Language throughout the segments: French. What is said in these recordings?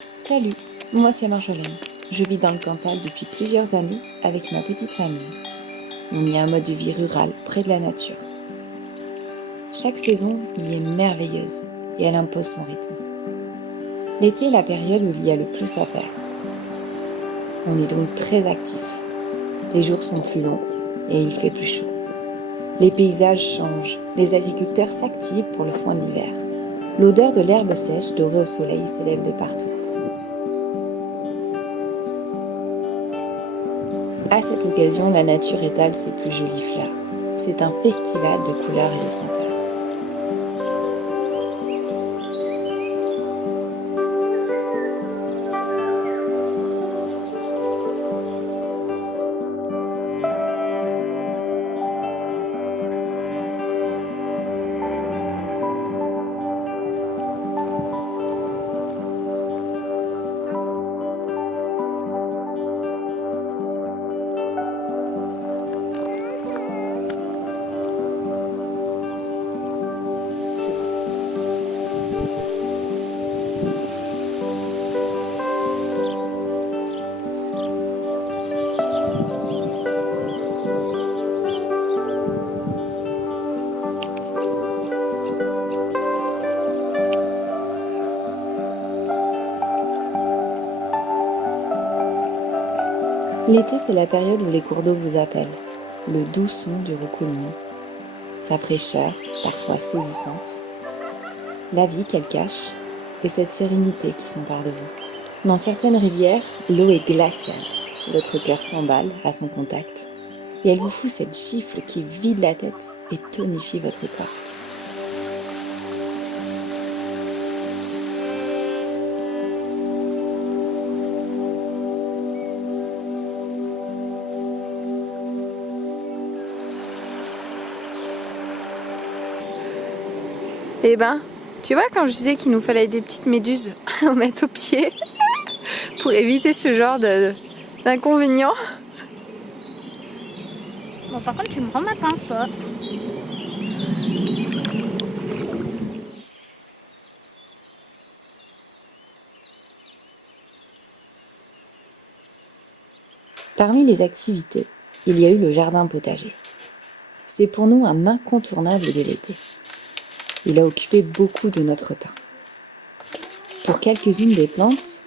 Salut, moi c'est Marjolaine. Je vis dans le Cantal depuis plusieurs années avec ma petite famille. On y a un mode de vie rural, près de la nature. Chaque saison y est merveilleuse et elle impose son rythme. L'été est la période où il y a le plus à faire. On est donc très actif. Les jours sont plus longs et il fait plus chaud. Les paysages changent, les agriculteurs s'activent pour le foin de l'hiver. L'odeur de l'herbe sèche dorée au soleil s'élève de partout. À cette occasion, la nature étale ses plus jolies fleurs. C'est un festival de couleurs et de senteurs. L'été, c'est la période où les cours d'eau vous appellent. Le doux son du roucoulement, sa fraîcheur, parfois saisissante, la vie qu'elle cache et cette sérénité qui s'empare de vous. Dans certaines rivières, l'eau est glaciale. Votre cœur s'emballe à son contact et elle vous fout cette gifle qui vide la tête et tonifie votre corps. Eh ben, tu vois, quand je disais qu'il nous fallait des petites méduses à mettre au pied pour éviter ce genre d'inconvénients. Bon, par contre, tu me rends ma pince, toi. Parmi les activités, il y a eu le jardin potager. C'est pour nous un incontournable de l'été. Il a occupé beaucoup de notre temps. Pour quelques-unes des plantes,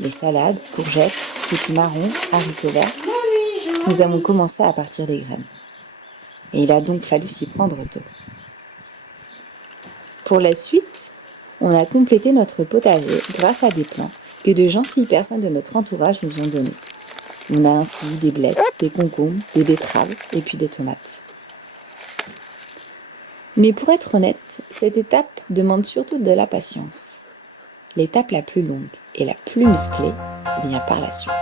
les salades, courgettes, petits marrons, haricots verts, nous avons commencé à partir des graines. Et il a donc fallu s'y prendre tôt. Pour la suite, on a complété notre potager grâce à des plants que de gentilles personnes de notre entourage nous ont donnés. On a ainsi eu des blettes, des concombres, des betteraves et puis des tomates. Mais pour être honnête, cette étape demande surtout de la patience. L'étape la plus longue et la plus musclée vient par la suite.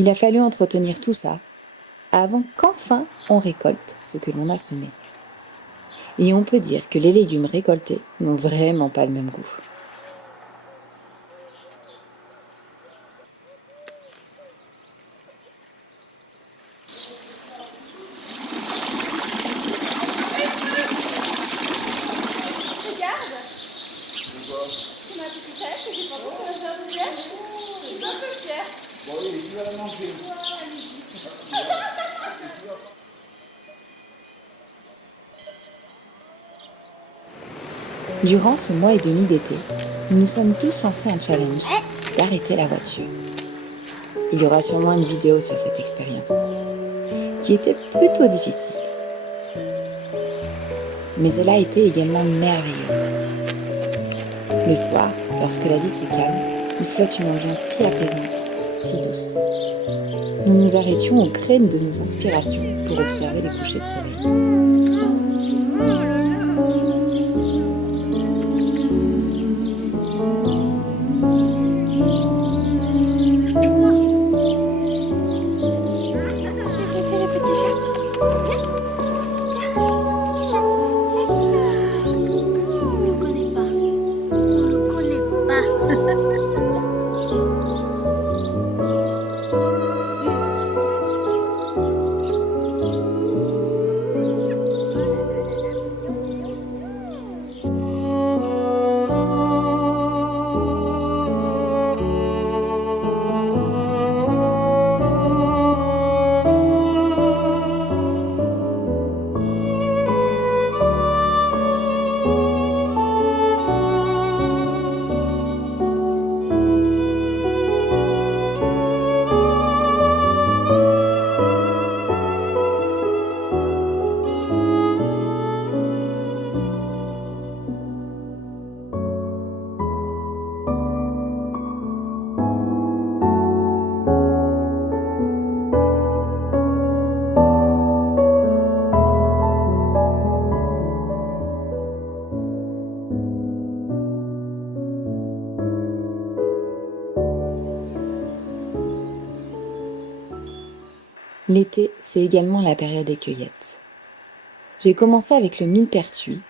Il a fallu entretenir tout ça, avant qu'enfin on récolte ce que l'on a semé. Et on peut dire que les légumes récoltés n'ont vraiment pas le même goût. Durant ce mois et demi d'été, nous nous sommes tous lancés un challenge d'arrêter la voiture. Il y aura sûrement une vidéo sur cette expérience, qui était plutôt difficile. Mais elle a été également merveilleuse. Le soir, lorsque la vie se calme, il flotte une ambiance si apaisante, si douce. Nous nous arrêtions aux graines de nos inspirations pour observer les couchers de soleil. L'été, c'est également la période des cueillettes. J'ai commencé avec le millepertuis,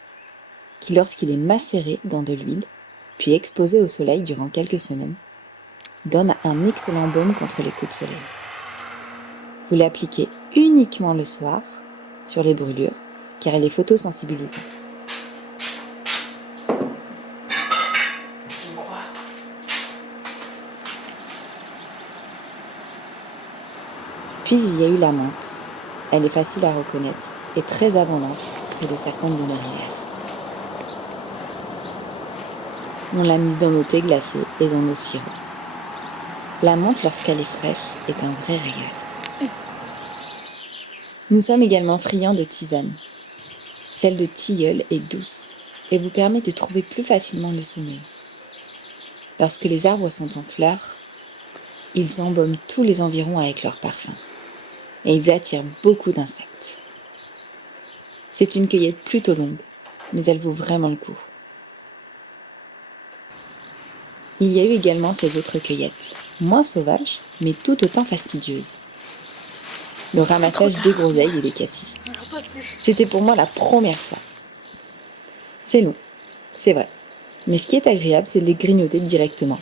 qui lorsqu'il est macéré dans de l'huile, puis exposé au soleil durant quelques semaines, donne un excellent baume contre les coups de soleil. Vous l'appliquez uniquement le soir, sur les brûlures, car elle est photosensibilisée. Puis il y a eu la menthe. Elle est facile à reconnaître et très abondante près de certaines de nos rivières. On l'a mise dans nos thés glacés et dans nos sirops. La menthe, lorsqu'elle est fraîche, est un vrai régal. Nous sommes également friands de tisane. Celle de tilleul est douce et vous permet de trouver plus facilement le sommeil. Lorsque les arbres sont en fleurs, ils embaument tous les environs avec leur parfum. Et ils attirent beaucoup d'insectes. C'est une cueillette plutôt longue, mais elle vaut vraiment le coup. Il y a eu également ces autres cueillettes, moins sauvages, mais tout autant fastidieuses. Le ramassage des groseilles et des cassis. C'était pour moi la première fois. C'est long, c'est vrai. Mais ce qui est agréable, c'est de les grignoter directement.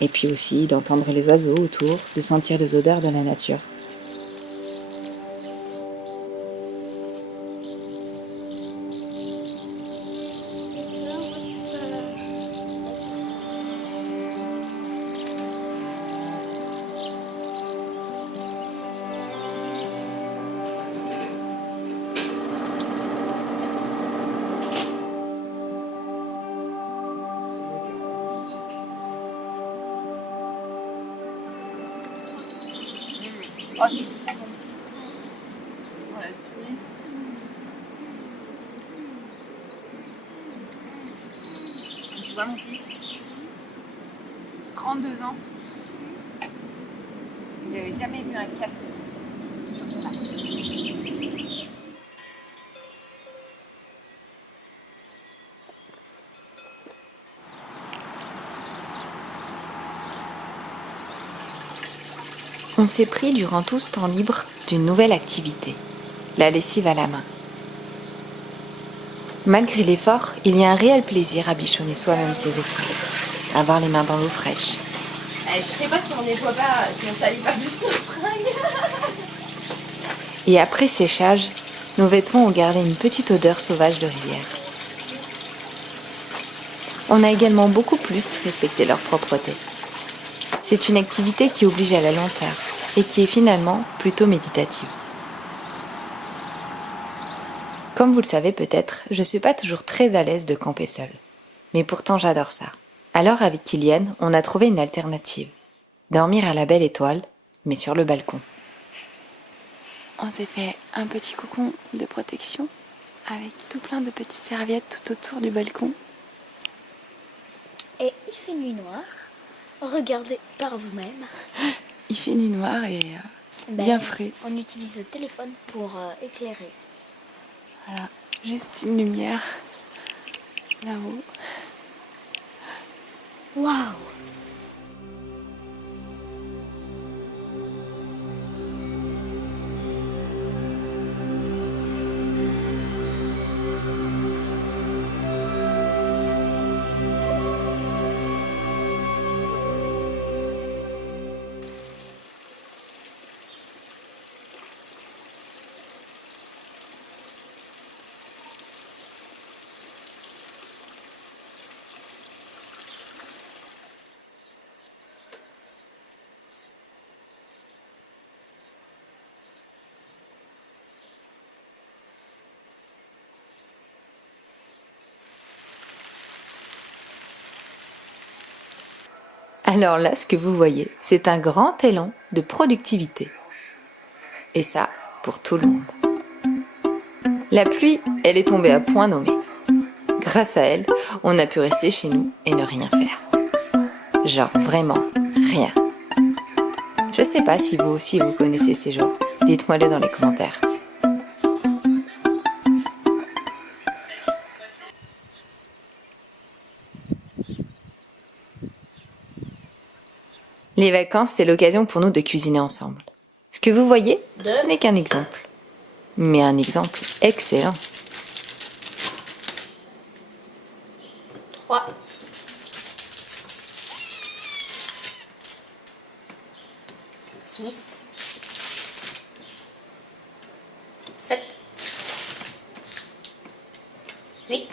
Et puis aussi d'entendre les oiseaux autour, de sentir les odeurs de la nature. Oh, c'est trop bon. Voilà, tu vois mon fils, 32 ans, il n'avait jamais vu un cassis sur son arc. On s'est pris durant tout ce temps libre d'une nouvelle activité, la lessive à la main. Malgré l'effort, il y a un réel plaisir à bichonner soi-même ses vêtements, avoir les mains dans l'eau fraîche. Je sais pas si on nettoie pas, si on salit pas plus nos fringues. Et après séchage, nos vêtements ont gardé une petite odeur sauvage de rivière. On a également beaucoup plus respecté leur propreté. C'est une activité qui oblige à la lenteur et qui est finalement plutôt méditative. Comme vous le savez peut-être, je ne suis pas toujours très à l'aise de camper seule. Mais pourtant j'adore ça. Alors avec Kylian, on a trouvé une alternative. Dormir à la belle étoile, mais sur le balcon. On s'est fait un petit cocon de protection avec tout plein de petites serviettes tout autour du balcon. Et il fait nuit noire. Regardez par vous-même. Il fait nuit noire et bien frais. On utilise le téléphone pour éclairer. Voilà, juste une lumière là-haut. Waouh! Alors là, ce que vous voyez, c'est un grand élan de productivité. Et ça, pour tout le monde. La pluie, elle est tombée à point nommé. Grâce à elle, on a pu rester chez nous et ne rien faire. Genre vraiment rien. Je sais pas si vous aussi vous connaissez ces jours. Dites-moi-le dans les commentaires. Les vacances, c'est l'occasion pour nous de cuisiner ensemble. Ce que vous voyez, ce n'est qu'un exemple. Mais un exemple excellent. 3. 6. 7. 8.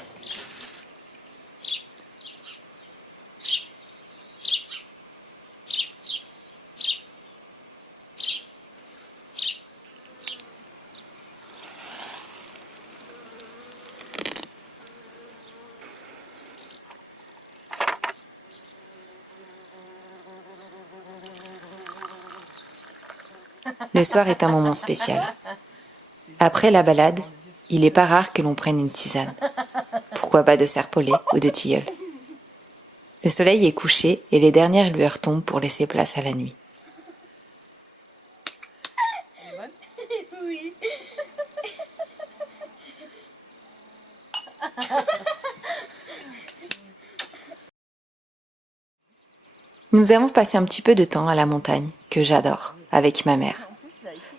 Le soir est un moment spécial. Après la balade, il n'est pas rare que l'on prenne une tisane. Pourquoi pas de serpolet ou de tilleul. Le soleil est couché et les dernières lueurs tombent pour laisser place à la nuit. Oui. Nous avons passé un petit peu de temps à la montagne, que j'adore, avec ma mère,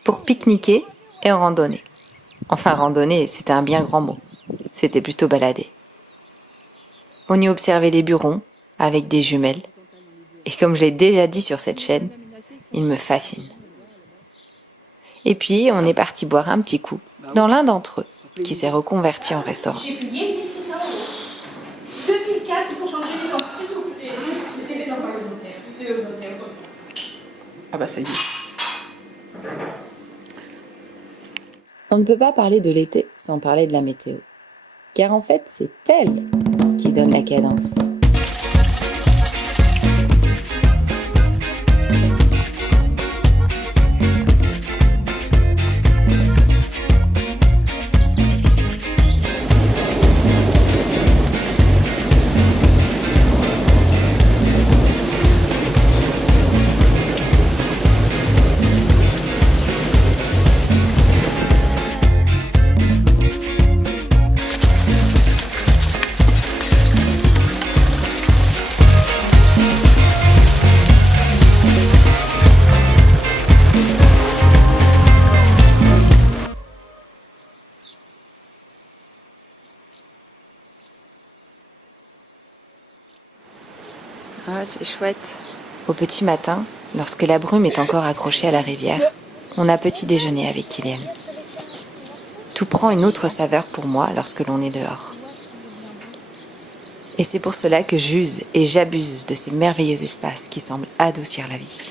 pour pique-niquer et en randonnée. Enfin, randonnée, c'était un bien grand mot. C'était plutôt balader. On y observait les burons, avec des jumelles. Et comme je l'ai déjà dit sur cette chaîne, ils me fascinent. Et puis, on est parti boire un petit coup dans l'un d'entre eux, qui s'est reconverti en restaurant. J'ai payé 1600 €. 2004 pour changer les dents, c'est tout. Et c'est les dents parlementaires. Ah bah ça y est. On ne peut pas parler de l'été sans parler de la météo. Car en fait, c'est elle qui donne la cadence. Ah, c'est chouette. Au petit matin, lorsque la brume est encore accrochée à la rivière, on a petit déjeuner avec Kylian. Tout prend une autre saveur pour moi lorsque l'on est dehors. Et c'est pour cela que j'use et j'abuse de ces merveilleux espaces qui semblent adoucir la vie.